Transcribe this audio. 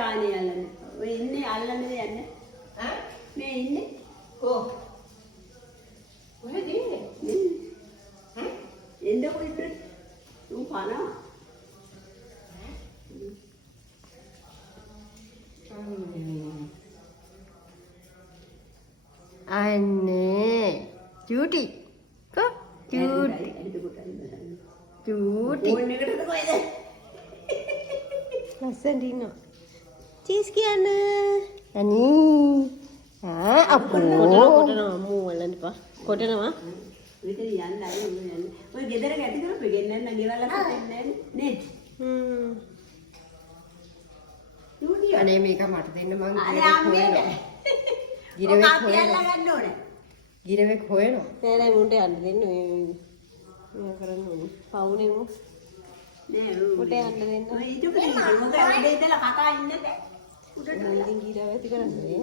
ගානේ අල්ලන්නේ. ඔය ඉන්නේ අල්ලන්නේ යන්නේ. ඈ මේ ඉන්නේ. කො කොහෙද ඉන්නේ? ඈ එන්න කොහෙද? උන් පානවා. අනේ චූටි කො චූටි චූටි ඕන් එකටද කොයිද? ලස්සනට ඉන්නවා චීස් කියන්න අනේ කොටනවා මූ වලන්න එපා කොටනවා මෙතන යන්න අය යන්න. ඔය ගෙදර ගැටි කරපු ගෙන්නන්න ගෙවල් අපිට එන්නේ නේද? යුනිය. අනේ මේක මට දෙන්න මං අනේ අම්මේ. ගිරවෙක් හොයනවා. ගන්න ඕනේ. ගිරවෙක් හොයනවා නෑ නෑ මුන්ට යන්න දෙන්න මේ කරන්න ඕනේ පවුනේ මු නෑ උට යන්න දෙන්න ඔය ඊට පස්සේ මොකද උඩ ඉඳලා කකා ඉන්නද? උඩට ඉතින් ගිරව ඇති කරන්නේ